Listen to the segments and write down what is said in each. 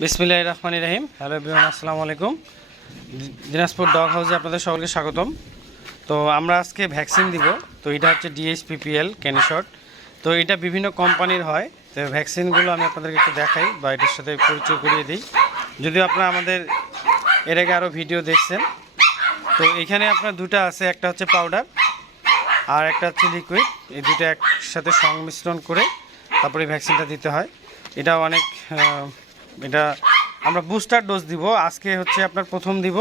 বিসমিল্লাহ রহমান রাহিম। হ্যালো বিমান আসসালামু আলাইকুম। দিনাজপুর ডগ হাউসে আপনাদের সকলকে স্বাগতম। তো আমরা আজকে ভ্যাকসিন দিব। তো এটা হচ্ছে ডিএসপিপিএল ক্যানিশট তো এটা বিভিন্ন কোম্পানির হয়। তো ভ্যাকসিনগুলো আমি আপনাদেরকে একটু দেখাই বা এটার সাথে পরিচয় করিয়ে দিই। যদিও আপনারা আমাদের এর আগে আরও ভিডিও দেখছেন। তো এখানে আপনার দুটো আছে। একটা হচ্ছে পাউডার আর একটা হচ্ছে লিকুইড। এই দুটো একসাথে সংমিশ্রণ করে তারপরে ভ্যাকসিনটা দিতে হয়। এটা অনেক এটা আমরা বুস্টার ডোজ দিব। আজকে হচ্ছে আপনার প্রথম দিব।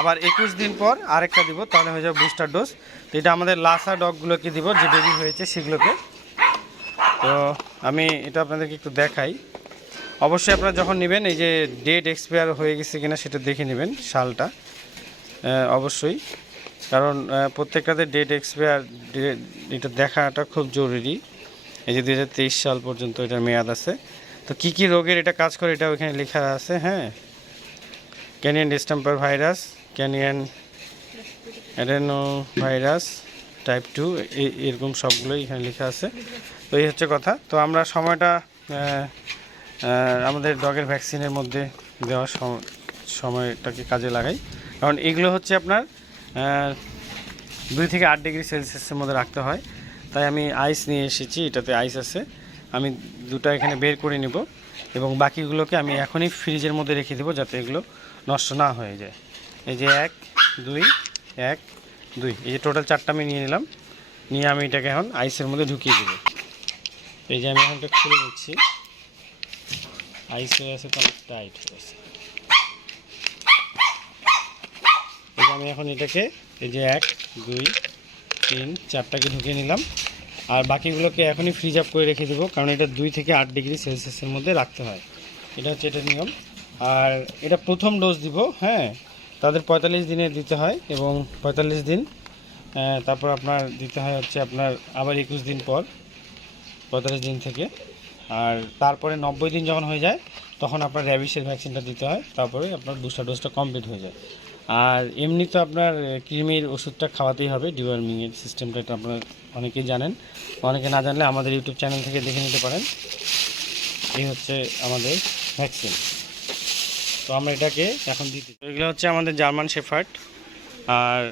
আবার একুশ দিন পর আরেকটা দিব, তাহলে হয়ে যাবে বুস্টার ডোজ তো এটা আমাদের লাসা ডগগুলোকে দিব, যে বেবি হয়েছে সেগুলোকে। তো আমি এটা আপনাদেরকে একটু দেখাই। অবশ্যই আপনারা যখন নেবেন, এই যে ডেট এক্সপায়ার হয়ে গেছে কিনা সেটা দেখে নেবেন সালটা অবশ্যই। কারণ প্রত্যেকটাতে ডেট এক্সপায়ার এটা দেখাটা খুব জরুরি। এই যে দুহাজার তেইশ সাল পর্যন্ত এটার মেয়াদ আছে। তো কি কি রোগের এটা কাজ করে এটা ওখানে লেখা আছে হ্যাঁ? Canine distemper virus, canine adenovirus type two এরকম সবগুলোই এখানে লেখা আছে। তো এই হচ্ছে কথা। তো আমরা সময়টা আমাদের ডগের ভ্যাকসিনের মধ্যে দেওয়ার সম- সময়টাকে কাজে লাগাই। কারণ এগুলো হচ্ছে আপনার দুই থেকে আট ডিগ্রি সেলসিয়াসের মধ্যে রাখতে হয়। তাই আমি আইস নিয়ে এসেছি, এটাতে আইস আছে। আমি দুটো এখানে বের করে নিব এবং বাকিগুলোকে আমি এখনই ফ্রিজের মধ্যে রেখে দেবো যাতে এগুলো নষ্ট না হয়ে যায়। এই যে এক, দুই এক, দুই। এই যে টোটাল চারটা আমি নিয়ে নিলাম। নিয়ে আমি এটাকে এখন আইসের মধ্যে ঢুকিয়ে দেবো। এই যে আমি এখন এটা খুলে নিচ্ছি। আইস হয়ে আছে তো টাইট হয়ে আছে এই যে আমি এখন এটাকে, এই যে এক, দুই, তিন, চারটাকে ঢুকিয়ে নিলাম। আর বাকিগুলোকে এখনই ফ্রিজ আপ করে রেখে দেবো, কারণ এটা দুই থেকে আট ডিগ্রি সেলসিয়াসের মধ্যে রাখতে হয়। এটা হচ্ছে এটা নিয়ম। আর এটা প্রথম ডোজ দিব হ্যাঁ তাদের পঁয়তাল্লিশ দিনে দিতে হয় এবং পঁয়তাল্লিশ দিন তারপর আপনার দিতে হয় হচ্ছে আপনার আবার একুশ দিন পর, পঁয়তাল্লিশ দিন থেকে। আর তারপরে নব্বই দিন যখন হয়ে যায়, তখন আপনার র্যাবিসের ভ্যাকসিনটা দিতে হয়, তারপরে আপনার বুস্টার ডোজটা কমপ্লিট হয়ে যায়। আর এমনি তো আপনার কৃমির ওষুধটা খাওয়াতেই হবে, ডিওয়ার্মিংয়ের সিস্টেমটা এটা আপনার অনেকেই জানেন। অনেকে না জানলে আমাদের ইউটিউব চ্যানেল থেকে দেখে নিতে পারেন। এই হচ্ছে আমাদের ভ্যাকসিন। তো আমরা এটাকে এখন দিতে এগুলো হচ্ছে আমাদের জার্মান শেফার্ট আর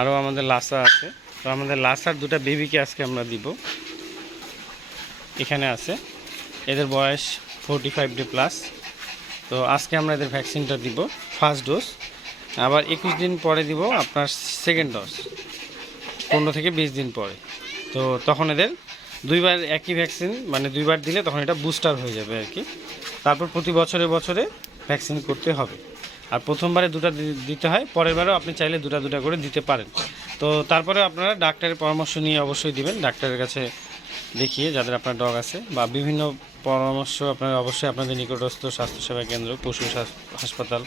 আরও আমাদের লাসা আছে। তো আমাদের লাসার দুটো বেবিকে আজকে আমরা দিব। এখানে আছে। এদের বয়স ফোরটি ফাইভ ডে প্লাস। তো আজকে আমরা এদের ভ্যাকসিনটা দিব ফার্স্ট ডোজ আবার একুশ দিন পরে দিব আপনার সেকেন্ড ডোজ পনেরো থেকে বিশ দিন পরে। তো তখন এদের দুইবার একই ভ্যাকসিন মানে দুইবার দিলে তখন এটা বুস্টার হয়ে যাবে আর কি। তারপর প্রতি বছরে বছরে ভ্যাকসিন করতে হবে। আর প্রথমবারে দুটো দিতে হয় পরের বারেও আপনি চাইলে দুটা দুটা করে দিতে পারেন। তো তারপরে আপনারা ডাক্তারের পরামর্শ নিয়ে অবশ্যই দিবেন, ডাক্তারের কাছে দেখিয়ে যাদের আপনার ডগ আছে বা বিভিন্ন পরামর্শ আপনার অবশ্যই আপনাদের নিকটস্থ স্বাস্থ্যসেবা কেন্দ্র, পশু হাসপাতাল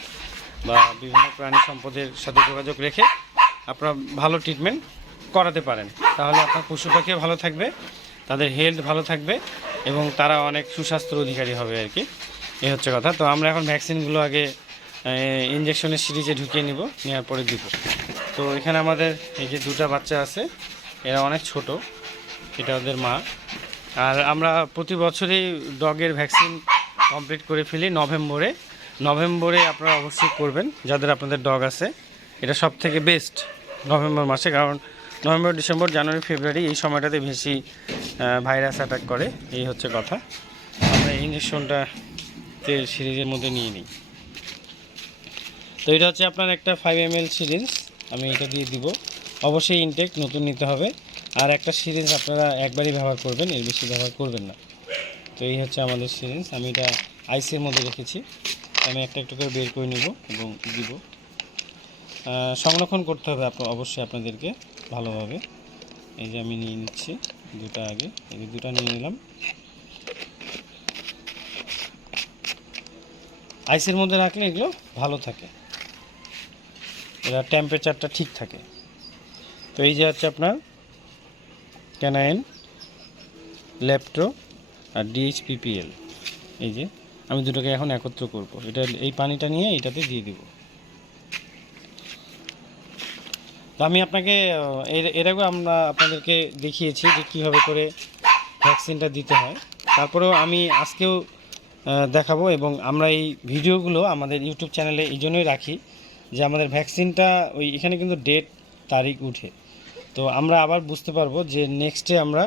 বা বিভিন্ন প্রাণী সম্পদের সাথে যোগাযোগ রেখে আপনার ভালো ট্রিটমেন্ট করাতে পারেন। তাহলে আপনার পশু পাখিও ভালো থাকবে, তাদের হেলথ ভালো থাকবে এবং তারা অনেক সুস্বাস্থ্যের অধিকারী হবে আর কি। এই হচ্ছে কথা। তো আমরা এখন ভ্যাকসিনগুলো আগে ইঞ্জেকশনের সিরিজে ঢুকিয়ে নিব নেওয়ার পরে দিব। তো এখানে আমাদের এই যে দুটা বাচ্চা আছে, এরা অনেক ছোট। এটা ওদের মা। আর আমরা প্রতি বছরই ডগের ভ্যাকসিন কমপ্লিট করে ফেলি নভেম্বরে। নভেম্বরে আপনারা অবশ্যই করবেন, যাদের আপনাদের ডগ আছে। এটা সব থেকে বেস্ট নভেম্বর মাসে, কারণ নভেম্বর, ডিসেম্বর, জানুয়ারি, ফেব্রুয়ারি এই সময়টাতে বেশি ভাইরাস অ্যাটাক করে। এই হচ্ছে কথা। আমরা ইঞ্জেকশনটা তেল সিরিজের মধ্যে নিয়ে নিই। তো এটা হচ্ছে আপনার একটা ফাইভ এম সিরিজ আমি এটা দিয়ে দিব। অবশ্যই ইনটেক নতুন নিতে হবে। আর একটা সিরিঞ্জ আপনারা একবারই ব্যবহার করবেন, এর বেশি ব্যবহার করবেন না। তো এই হচ্ছে আমাদের সিরিঞ্জ আমি এটা আইসির মধ্যে রেখেছি। আমি একটা একটু করে বের করে নেব এবং দিব। সংরক্ষণ করতে হবে আপনার অবশ্যই আপনাদেরকে ভালোভাবে। এই যে আমি নিয়ে নিচ্ছি দুটা আগে, এই যে দুটা নিয়ে নিলাম। আইসের মধ্যে রাখলে এগুলো ভালো থাকে। এরা টেম্পারেচারটা ঠিক থাকে। তো এই যে হচ্ছে আপনার ক্যানাইন ল্যাপটো আর ডিএইচপিপিএল এই যে, আমি দুটোকে এখন একত্র করব। এটা এই পানিটা নিয়ে এটাতে দিয়ে দিব। তো আমি আপনাকে এর আগেও আমরা আপনাদেরকে দেখিয়েছি যে কীভাবে করে ভ্যাকসিনটা দিতে হয়। তারপরেও আমি আজকেও দেখাবো এবং আমরা এই ভিডিওগুলো আমাদের ইউটিউব চ্যানেলে এই জন্যই রাখি যে আমাদের ভ্যাকসিনটা ওই এখানে কিন্তু ডেট, তারিখ, উঠে। তো আমরা আবার বুঝতে পারব যে নেক্সটে আমরা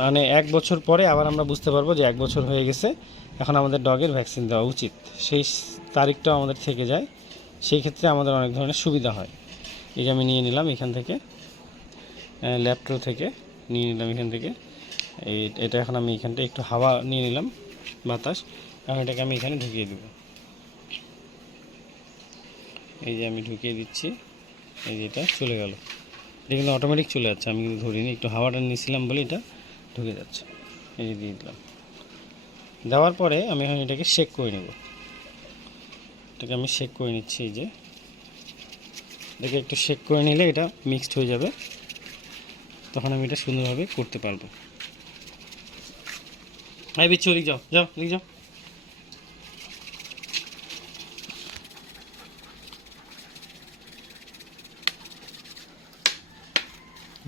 মানে এক বছর পরে আবার আমরা বুঝতে পারব যে এক বছর হয়ে গেছে, এখন আমাদের ডগের ভ্যাকসিন দেওয়া উচিত। সেই তারিখটাও আমাদের থেকে যায়, সেই ক্ষেত্রে আমাদের অনেক ধরনের সুবিধা হয়। এই যে আমি নিয়ে নিলাম এখান থেকে ল্যাপটপ থেকে, নিয়ে নিলাম এখান থেকে। এটা এখন আমি এখানটা একটু হাওয়া নিয়ে নিলাম, বাতাস। এখন এটাকে আমি এখানে ঢুকিয়ে দেবো। এই যে আমি ঢুকিয়ে দিচ্ছি, এই যে এটা চলে গেল। এটা কিন্তু অটোমেটিক চলে যাচ্ছে, আমি কিন্তু ধরিনি, একটু হাওয়াটা নিয়েছিলাম বলে এটা ঢুকে যাচ্ছে। এই যে দিয়ে দিলাম। দেওয়ার পরে আমি এখন এটাকে শেক করে নেব। এটাকে আমি শেক করে নিচ্ছি এই যে। এটাকে একটু শেক করে নিলে এটা মিক্সড হয়ে যাবে। তখন আমি এটা সুন্দরভাবে করতে পারব। আই বিচ্ছু যাও যাও যাও।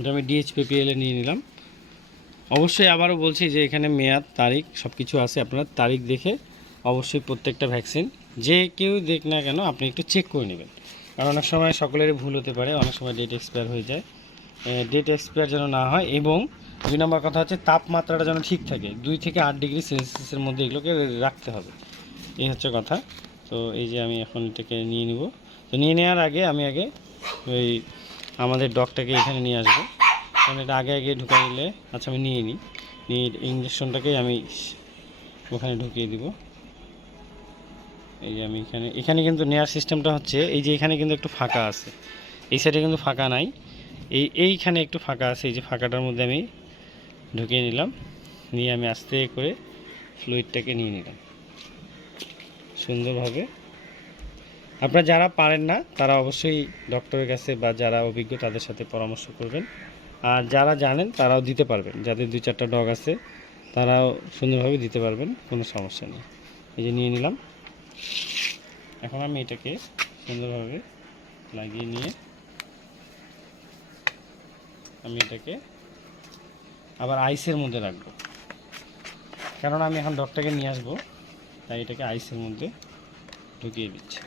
এটা আমি ডিএইচপিপিএল নিয়ে নিলাম। অবশ্যই আবারও বলছি যে এখানে মেয়াদ, তারিখ সব কিছু আছে। আপনার তারিখ দেখে অবশ্যই প্রত্যেকটা ভ্যাকসিন, যে কেউ দেখ না কেন আপনি একটু চেক করে নেবেন। কারণ অনেক সময় সকলেরই ভুল হতে পারে, অনেক সময় ডেট এক্সপায়ার হয়ে যায়। ডেট এক্সপায়ার যেন না হয় এবং দুই নম্বর কথা হচ্ছে তাপমাত্রাটা যেন ঠিক থাকে। দুই থেকে আট ডিগ্রি সেলসিয়াসের মধ্যে এগুলোকে রাখতে হবে। এই হচ্ছে কথা। তো এই যে আমি এখন এটাকে নিয়ে নিব। তো নিয়ে নেওয়ার আগে আমি আগে ওই আমাদের ডগটাকে এখানে নিয়ে আসব। কারণ এটা আগে আগে ঢুকে নিলে আচ্ছা আমি নিয়ে নিই। নিয়ে ইঞ্জেকশনটাকে আমি ওখানে ঢুকিয়ে দিব। এই যে আমি এখানে এখানে কিন্তু নেওয়ার সিস্টেমটা হচ্ছে, এই যে এখানে কিন্তু একটু ফাঁকা আছে। এই সাইডে কিন্তু ফাঁকা নাই। এই, এইখানে একটু ফাঁকা আছে, এই যে ফাঁকাটার মধ্যে আমি ঢুকিয়ে নিলাম। নিয়ে আমি আস্তে করে ফ্লুইডটাকে নিয়ে নিলাম। সুন্দরভাবে আপনারা যারা পারেন না, তারা অবশ্যই ডক্টরের কাছে বা যারা অভিজ্ঞ, তাদের সাথে পরামর্শ করবেন। আর যারা জানেন, তারাও দিতে পারবেন। যাদের দুই চারটা ডগ আছে, তারাও সুন্দরভাবে দিতে পারবেন, কোনো সমস্যা নেই। এই যে নিয়ে নিলাম। এখন আমি এটাকে সুন্দরভাবে লাগিয়ে নিয়ে আমি এটাকে আবার আইসের মধ্যে রাখব। কারণ আমি এখন ডগটাকে নিয়ে আসব, তাই এটাকে আইসের মধ্যে ঢুকিয়ে দিচ্ছি।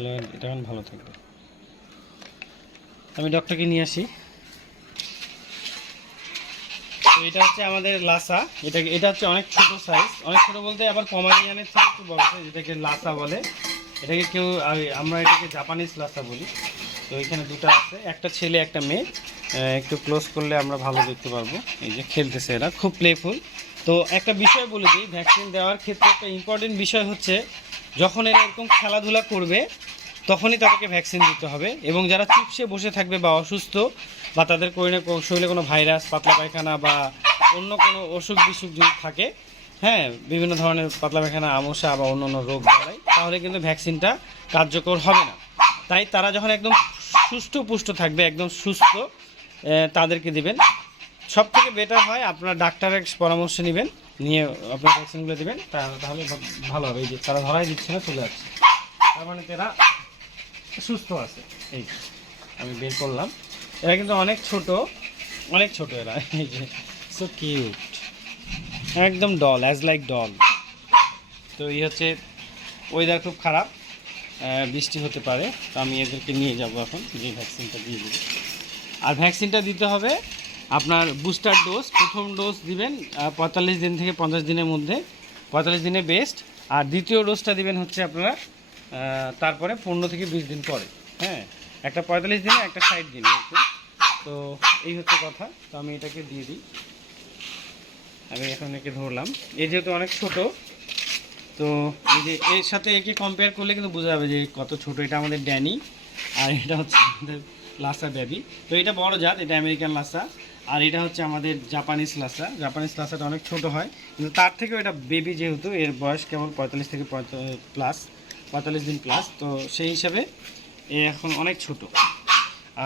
তাহলে এটা এখন ভালো থাকবে। আমি ডগটাকে নিয়ে আসি। তো এটা হচ্ছে আমাদের লাসা। এটা এটা হচ্ছে অনেক ছোট সাইজ অনেক ছোট বলতে আবার পমারিয়ানের থেকে একটু বড় size, যেটাকে লাসা বলে। এটাকে কেউ আমরা এটাকে জাপানিজ লাসা বলি। তো এখানে দুটো আছে একটা ছেলে একটা মেয়ে। একটু ক্লোজ করলে আমরা ভালো দেখতে পারব। এই যে খেলতেছে এরা খুব প্লেফুল তো একটা বিষয় বলে দিই ভ্যাকসিন দেওয়ার ক্ষেত্রে একটা ইম্পর্টেন্ট বিষয় হচ্ছে যখন এরা এরকম খেলাধুলা করবে, তখনই তাদেরকে ভ্যাকসিন দিতে হবে এবং যারা চুপসে বসে থাকবে বা অসুস্থ বা তাদের কোনে শরীরে কোনো ভাইরাস পাতলা পায়খানা বা অন্য কোনো অসুখ বিসুখ যদি থাকে হ্যাঁ বিভিন্ন ধরনের পাতলা পায়খানা, আমসা বা অন্য অন্য রোগ বাড়ায় তাহলে কিন্তু ভ্যাকসিনটা কার্যকর হবে না। তাই তারা যখন একদম সুস্থ পুষ্ট থাকবে, একদম সুস্থ তাদেরকে দিবেন। সব থেকে বেটার হয়, আপনার ডাক্তারের পরামর্শ নেবেন, নিয়ে আপনার ভ্যাকসিনগুলো দেবেন তাহলে ভালো হবে, এই যে তারা ধরাই দিচ্ছে না, চলে যাচ্ছে তার মানে তারা সুস্থ আছে। এই আমি বের করলাম। এরা কিন্তু অনেক ছোট অনেক ছোট এরা, এই যে সো কিউট একদম ডল অ্যাজ লাইক ডল তো এই হচ্ছে ওয়েদার খুব খারাপ বৃষ্টি হতে পারে, তো আমি এদেরকে নিয়ে যাব এখন, যে ভ্যাকসিনটা দিয়ে দেবো। আর ভ্যাকসিনটা দিতে হবে আপনার বুস্টার ডোজ প্রথম ডোজ দিবেন পঁয়তাল্লিশ দিন থেকে পঞ্চাশ দিনের মধ্যে। পঁয়তাল্লিশ দিনে বেস্ট আর দ্বিতীয় ডোজটা দিবেন হচ্ছে আপনারা তারপরে পনেরো থেকে বিশ দিন পরে। হ্যাঁ একটা পঁয়তাল্লিশ দিনে, একটা ষাট দিনে তো এই হচ্ছে কথা। তো আমি এটাকে দিয়ে দিই। আমি এখন একে ধরলাম। এই যেহেতু অনেক ছোট, তো এই যে এর সাথে একে কম্পেয়ার করলে কিন্তু বোঝা যাবে যে কত ছোট। এটা আমাদের ড্যানি, আর এটা হচ্ছে আমাদের লাসা বেবি তো এটা বড় জাত, এটা আমেরিকান লাসা। আর এটা হচ্ছে আমাদের জাপানিজ লাসা জাপানিজ লাসাটা অনেক ছোট হয়, কিন্তু তার থেকেও এটা বেবি যেহেতু, এর বয়স কেবল পঁয়তাল্লিশ থেকে প্লাস পঁয়তাল্লিশ দিন প্লাস তো সেই হিসাবে এ এখন অনেক ছোট।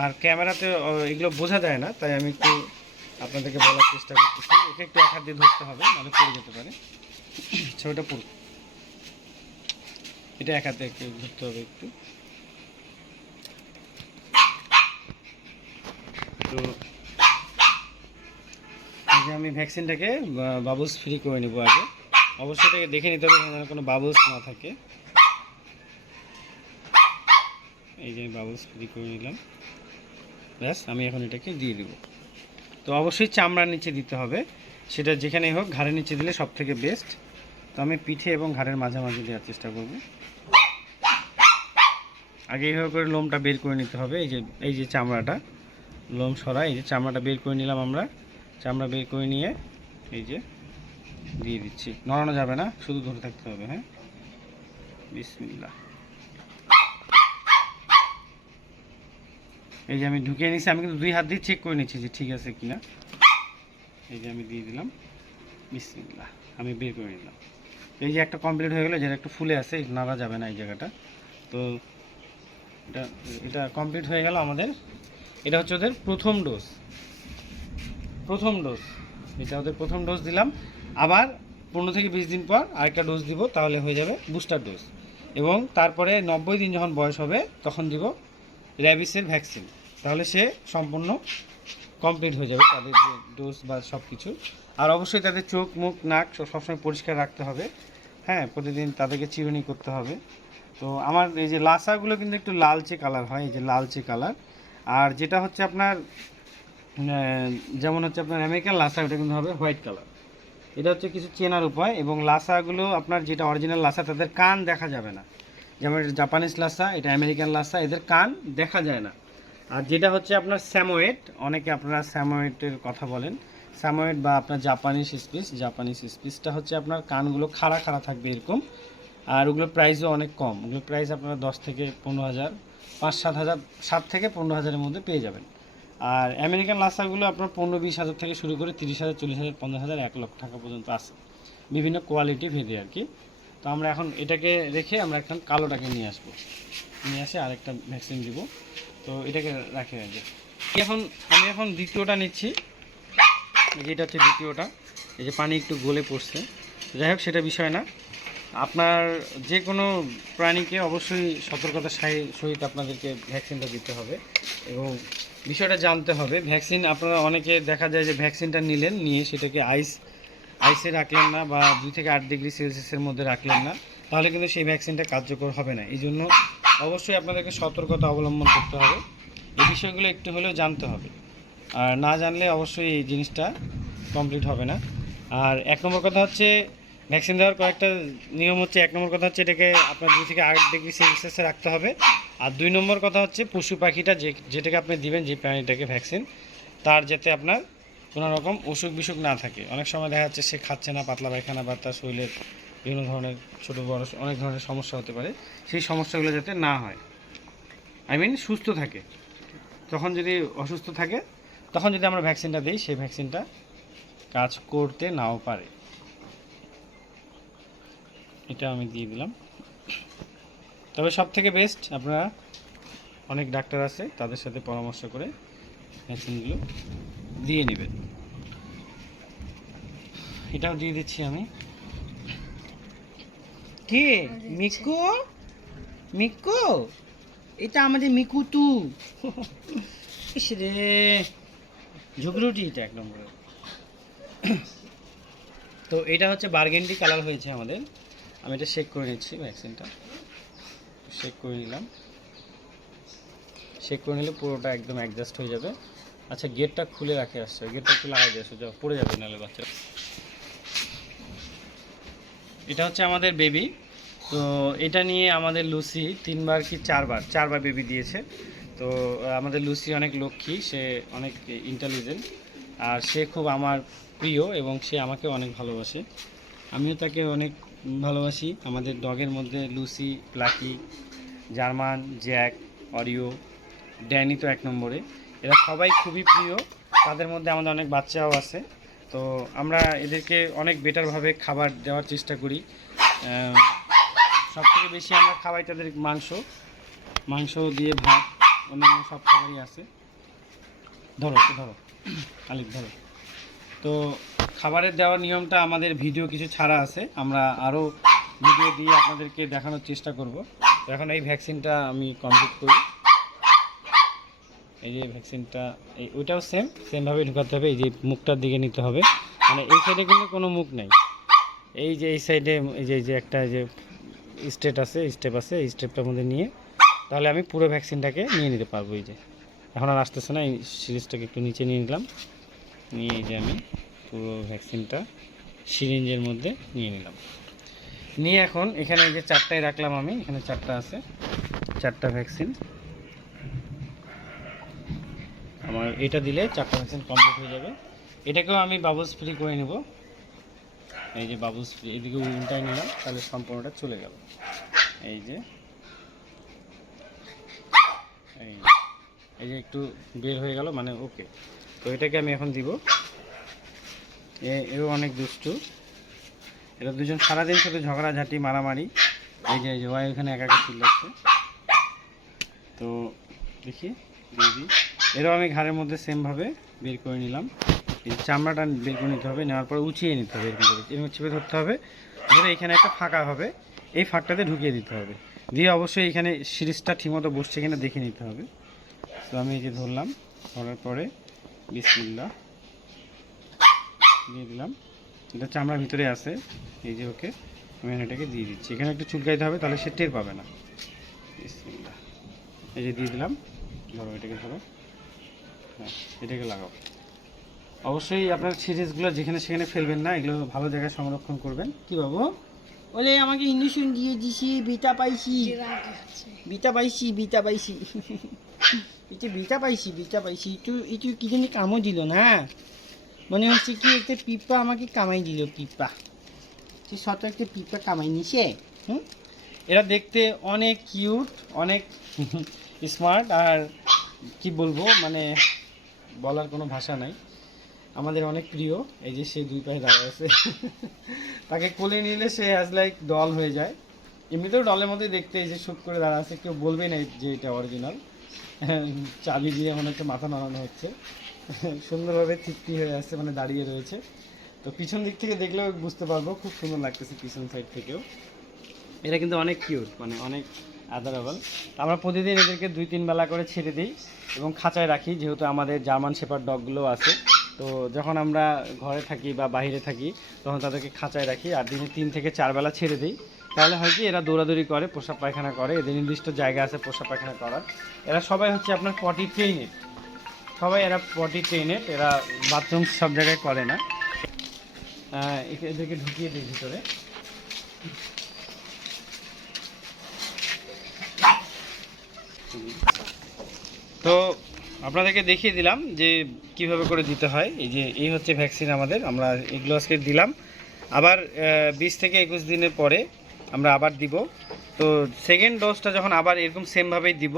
আর ক্যামেরাতে এগুলো বোঝা যায় না, তাই আমি একটু আপনাদেরকে বলার চেষ্টা করতেছি। একে একটু এক হাত দিয়ে ধরতে হবে, নাহলে পড়ে যেতে পারে। ছবিটা পড়ুক এটা এক হাতে একটু ধরতে হবে একটু। তো আমি ভ্যাকসিনটাকে বাবুলস ফ্রি করে নেব আগে। অবশ্যই এটাকে দেখে নিতে হবে যেন কোনো বাবুলস না থাকে। এই যে আমি বাবুলস ফ্রি করে নিলাম। ব্যাস, আমি এখন এটাকে দিয়ে দিব। তো অবশ্যই চামড়ার নিচে দিতে হবে। সেটা যেখানেই হোক, ঘাড়ের নিচে দিলে সব থেকে বেস্ট তো আমি পিঠে এবং ঘাড়ের মাঝামাঝি দেওয়ার চেষ্টা করব। আগে এইভাবে করে লোমটা বের করে নিতে হবে। এই যে এই যে চামড়াটা, লোম সরা এই যে চামড়াটা বের করে নিলাম আমরা। চামড়া বের করে নিয়ে এই যে দিয়ে দিচ্ছি। নড়ানো যাবে না, শুধু ধরে থাকতে হবে হ্যাঁ? বিসমিল্লা এই যে আমি ঢুকিয়ে নিচ্ছি আমি কিন্তু দুই হাত দিয়ে চেক করে নিচ্ছি যে ঠিক আছে কিনা। এই যে আমি দিয়ে দিলাম বিসমিল্লা আমি বের করে নিলাম। এই যে একটা কমপ্লিট হয়ে গেলো, যেটা একটু ফুলে আছে নাড়া যাবে না এই জায়গাটা। তো এটা এটা কমপ্লিট হয়ে গেল আমাদের। এটা হচ্ছে ওদের প্রথম ডোজ প্রথম ডোজ এটা ওদের প্রথম ডোজ দিলাম। আবার পনেরো থেকে বিশ দিন পর আরেকটা ডোজ দিব, তাহলে হয়ে যাবে বুস্টার ডোজ এবং তারপরে নব্বই দিন যখন বয়স হবে, তখন দিব র্যাবিসের ভ্যাকসিন তাহলে সে সম্পূর্ণ কমপ্লিট হয়ে যাবে তাদের যে ডোজ বা সব কিছু আর অবশ্যই তাদের চোখ, মুখ, নাক সব- সবসময় পরিষ্কার রাখতে হবে। হ্যাঁ প্রতিদিন তাদেরকে চিরুনি করতে হবে। তো আমার এই যে লাসাগুলো কিন্তু একটু লালচে কালার হয়, এই যে লালচে কালার আর যেটা হচ্ছে আপনার যেমন হচ্ছে আপনার আমেরিকান লাসা ওটা কিন্তু হবে হোয়াইট কালার। এটা হচ্ছে কিছু চেনার উপায় এবং লাসাগুলো আপনার যেটা অরিজিনাল লাসা তাদের কান দেখা যাবে না। যেমন এটা জাপানিজ লাসা এটা আমেরিকান লাসা এদের কান দেখা যায় না। আর যেটা হচ্ছে আপনার স্যামোয়েট অনেকে আপনারা স্যামোয়েটের কথা বলেন। স্যামোয়েট বা আপনার জাপানিজ স্পিস জাপানিজ স্পিসটা হচ্ছে আপনার কানগুলো খাড়া খাড়া থাকবে এরকম। আর ওগুলোর প্রাইসও অনেক কম। ওগুলোর প্রাইস আপনারা দশ থেকে পনেরো হাজার, পাঁচ সাত হাজার, সাত থেকে পনেরো হাজারের মধ্যে পেয়ে যাবেন। আর আমেরিকান লাসাগুলো আপনার পনেরো বিশ হাজার থেকে শুরু করে তিরিশ হাজার, চল্লিশ হাজার, পঞ্চাশ হাজার, এক লক্ষ টাকা পর্যন্ত আছে। বিভিন্ন কোয়ালিটি ভেদে আর কি তো আমরা এখন এটাকে রেখে আমরা এখন কালোটাকে নিয়ে আসব। নিয়ে আসে আরেকটা ভ্যাকসিন দিব। তো এটাকে রাখে আর। এখন, আমি এখন দ্বিতীয়টা নিচ্ছি। এই যে এটা হচ্ছে দ্বিতীয়টা। এই যে পানি একটু গলে পড়ছে। যাই হোক, সেটা বিষয় না। আপনার যে কোনো প্রাণীকে অবশ্যই সতর্কতার সহিত আপনাদেরকে ভ্যাকসিনটা দিতে হবে। এবং বিষয়টা জানতে হবে। ভ্যাকসিন আপনারা অনেকে দেখা যায় যে ভ্যাকসিনটা নিলেন, নিয়ে সেটাকে আইস, আইসে রাখলেন না বা দুই থেকে আট ডিগ্রি সেলসিয়াসের মধ্যে রাখলেন না, তাহলে কিন্তু সেই ভ্যাকসিনটা কার্যকর হবে না। এই জন্য অবশ্যই আপনাদেরকে সতর্কতা অবলম্বন করতে হবে। এই বিষয়গুলো একটু হলেও জানতে হবে। আর না জানলে অবশ্যই এই জিনিসটা কমপ্লিট হবে না। আর এক নম্বর কথা হচ্ছে, ভ্যাকসিন দেওয়ার কয়েকটা নিয়ম হচ্ছে, এক নম্বর কথা হচ্ছে এটাকে আপনার দুই থেকে আট ডিগ্রি সেলসিয়াসে রাখতে হবে। আর দুই নম্বর কথা হচ্ছে পশু পাখিটা যে যেটাকে আপনি দিবেন যে প্রাণীটাকে ভ্যাকসিন, তার যাতে আপনার কোনো রকম অসুখ বিসুখ না থাকে। অনেক সময় দেখা যাচ্ছে সে খাচ্ছে না, পাতলা পায়খানা বা তার শরীরের বিভিন্ন ধরনের ছোটো বড় অনেক ধরনের সমস্যা হতে পারে, সেই সমস্যাগুলো যাতে না হয়। আই মিন সুস্থ থাকে। তখন যদি অসুস্থ থাকে, তখন যদি আমরা ভ্যাকসিনটা দিই, সেই ভ্যাকসিনটা কাজ করতে নাও পারে। এটা আমি দিয়ে দিলাম। তবে সব থেকে বেস্ট আপনারা অনেক ডাক্তার আছে, তাদের সাথে পরামর্শ করে ভ্যাকসিনগুলো দিয়ে নেবেন। এটাও দিয়ে দিচ্ছি আমি। কে? মিকু? মিকু? এটা আমাদের মিকু তু ইস রে। ঝুগরুটি এটা এক নম্বরে। তো এটা হচ্ছে বার্গেন্ডি কালার হয়েছে আমাদের। আমি এটা শেক করে নিচ্ছি ভ্যাকসিনটা শেক করে নিলাম। শেক করে নিলে পুরোটা একদম অ্যাডজাস্ট হয়ে যাবে। আচ্ছা গেটটা খুলে রাখে আসছে। গেটটা একটু লাগাই দিয়ে পড়ে যাবে নাহলে বাচ্চা এটা হচ্ছে আমাদের বেবি তো এটা নিয়ে আমাদের লুসি তিনবার কি চারবার? চারবার বেবি দিয়েছে। তো আমাদের লুসি অনেক লক্ষ্মী, সে অনেক ইন্টেলিজেন্ট আর সে খুব আমার প্রিয় এবং সে আমাকে অনেক ভালোবাসে। আমিও তাকে অনেক ভালোবাসি। আমাদের ডগের মধ্যে Lucy, Plucky, German, Jack, Oreo, Danny তো এক নম্বরে। এরা সবাই খুবই প্রিয়। তাদের মধ্যে আমাদের অনেক বাচ্চাও আছে। তো আমরা এদেরকে অনেক বেটারভাবে খাবার দেওয়ার চেষ্টা করি। সব থেকে বেশি আমরা খাওয়াই তাদের মাংস। মাংস দিয়ে ভাত, অন্যান্য সব খাবারই আছে। ধরো ধরো। আলিফ, ধরো। তো খাবারের দেওয়ার নিয়মটা আমাদের ভিডিও কিছু ছাড়া আছে। আমরা আরও ভিডিও দিয়ে আপনাদেরকে দেখানোর চেষ্টা করব। এখন এই ভ্যাকসিনটা আমি কমপ্লিট করি। এই যে ভ্যাকসিনটা, এই ওইটাও সেম সেমভাবে ঢুকাতে হবে। এই যে মুখটার দিকে নিতে হবে। মানে এই সাইডে কিন্তু কোনো মুখ নেই। এই যে এই সাইডে এই যে এই যে একটা যে স্টেট আছে স্টেপ আছে, এই স্টেপটার মধ্যে নিয়ে তাহলে আমি পুরো ভ্যাকসিনটাকে নিয়ে নিতে পারব। এই যে, এখন আর আসতেছে না, এই সিরিজটাকে একটু নিচে নিয়ে নিলাম। নিয়ে যে আমি পুরো ভ্যাকসিনটা সিরিঞ্জের মধ্যে নিয়ে নিলাম। নিয়ে এখন এখানে এই যে চারটায় রাখলাম আমি, এখানে চারটা আছে, চারটা ভ্যাকসিন আমার এটা দিলে চারটা ভ্যাকসিন কমপ্লিট হয়ে যাবে। এটাকেও আমি বাবুস ফ্রি করে নেব। এই যে বাবুস ফ্রি এদিকে উল্টাই নিলাম, তাহলে সম্পূর্ণটা চলে গেল। এই যে এই যে একটু বের হয়ে গেল মানে ওকে তো এটাকে আমি এখন দিব। এও অনেক দুষ্টু। এরা দুজন সারাদিন শুধু ঝগড়াঝাটি মারামারি। এই যে ওয়াই ওখানে একা একা চিল্লাচ্ছে। তো দেখি দিদি এরও আমি ঘাড়ের মধ্যে সেমভাবে বের করে নিলাম। এই চামড়াটা বের করে নিতে হবে, নেওয়ার পর উঁচিয়ে নিতে হবে এরকম করে। এরকম চেপে ধরতে হবে, ধরে এখানে একটা ফাঁকা হবে। এই ফাঁকটাতে ঢুকিয়ে দিতে হবে। দিয়ে অবশ্যই এখানে সিরিজটা ঠিকমতো বসছে কিনা দেখে নিতে হবে। তো আমি এই যে ধরলাম, ধরার পরে বিসমিল্লা দিয়ে দিলাম। এটা চামড়ার ভিতরে আছে। এই যে ওকে আমি এটাকে দিয়ে দিচ্ছি। এখানে একটু চুলকাইতে হবে তাহলে সে টের পাবে না। বিসমিল্লাহ। এই যে দিয়ে দিলাম। ধরো এটাকে ধরো। হ্যাঁ এটাকে লাগাও। অবশ্যই আপনার সিরিজগুলো যেখানে সেখানে ফেলবেন না এগুলো ভালো জায়গায় সংরক্ষণ করবেন। কি বাবু? বলে আমাকে ইঞ্জেকশন দিয়ে দিছি বিটা পাইছি। বিটা পাইছি বিটা পাইছি। এটা বিটা পাইছি বিটা পাইছি। একটু একটু কি জানি কামও দিল না। মনে হচ্ছে কি একটা পিঁপড়া আমাকে কামাই দিল, পিঁপড়া। সে শত একটা পিঁপড়া কামাই নিছে, হুম? এরা দেখতে অনেক কিউট, অনেক স্মার্ট, আর কি বলব মানে বলার কোনো ভাষা নাই। আমাদের অনেক প্রিয়, এই যে সে দুই পায়ে দাঁড়ায় আছে। তাকে কোলে নিলে সে অ্যাজ লাইক ডল হয়ে যায়। এমনিতেও ডলের মধ্যে দেখতে, এই যে শুট করে দাঁড়া আছে, কেউ বলবেই না যে এটা অরিজিনাল চাবি দিয়ে মনে হচ্ছে মাথা নাড়ানো হচ্ছে। সুন্দরভাবে তৃপ্তি হয়ে আসছে মানে দাঁড়িয়ে রয়েছে। তো পিছন দিক থেকে দেখলেও বুঝতে পারব, খুব সুন্দর লাগতেছে পিছন সাইড থেকেও। এরা কিন্তু অনেক কিউট মানে অনেক আদারেবল আমরা প্রতিদিন এদেরকে দুই, তিন বেলা করে ছেড়ে দিই এবং খাঁচায় রাখি, যেহেতু আমাদের জার্মান শেপার ডগগুলো আছে। তো যখন আমরা ঘরে থাকি বা বাইরে থাকি, তখন তাদেরকে খাঁচায় রাখি। আর দিনে তিন থেকে চার বেলা ছেড়ে দিই। তাহলে হয় কি, এরা দৌড়াদৌড়ি করে, পোশাক পায়খানা করে, এদের নির্দিষ্ট জায়গা আছে পোশাক পায়খানা করার। এরা সবাই হচ্ছে আপনার পটি ট্রেনের সবাই এরা পটি ট্রেনের এরা বাথরুম সব জায়গায় করে না। এদেরকে ঢুকিয়ে দিই ভিতরে। তো আপনাদেরকে দেখিয়ে দিলাম যে কীভাবে করে দিতে হয়। এই যে, এই হচ্ছে ভ্যাকসিন আমাদের, আমরা এগুলো আজকে দিলাম। আবার বিশ থেকে একুশ দিনের পরে আমরা আবার দিব। তো সেকেন্ড ডোজটা যখন আবার এরকম সেমভাবেই দিব,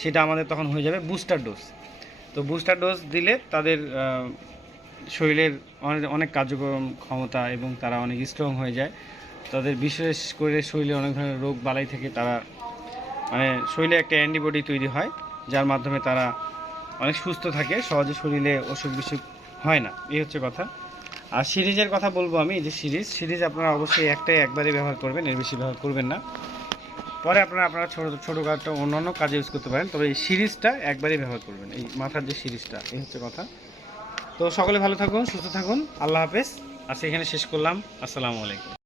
সেটা আমাদের তখন হয়ে যাবে বুস্টার ডোজ তো বুস্টার ডোজ দিলে তাদের শরীরের অনেক অনেক কার্যক্রম ক্ষমতা এবং তারা অনেক স্ট্রং হয়ে যায়। তাদের বিশেষ করে শরীরে অনেক ধরনের রোগ বালাই থেকে তারা মানে শরীরে একটা অ্যান্টিবডি তৈরি হয়, যার মাধ্যমে তারা অনেক সুস্থ থাকে, সহজে শরীরে অসুখ বিসুখ হয় না। এই হচ্ছে কথা। আর সিরিজের কথা বলব আমি যে সিরিজ সিরিজ আপনারা অবশ্যই একটাই একবারে ব্যবহার করবেন, এর বেশি ব্যবহার করবেন না। পরে আপনারা আপনারা ছোটো ছোটো কাজটা অন্যান্য কাজে ইউজ করতে পারেন, তবে এই সিরিজটা একবারই ব্যবহার করবেন, এই মাথার যে সিরিজটা, এই হচ্ছে কথা। তো সকলে ভালো থাকুন, সুস্থ থাকুন, আল্লাহ হাফেজ। আর সেখানে শেষ করলাম, আসসালামু আলাইকুম।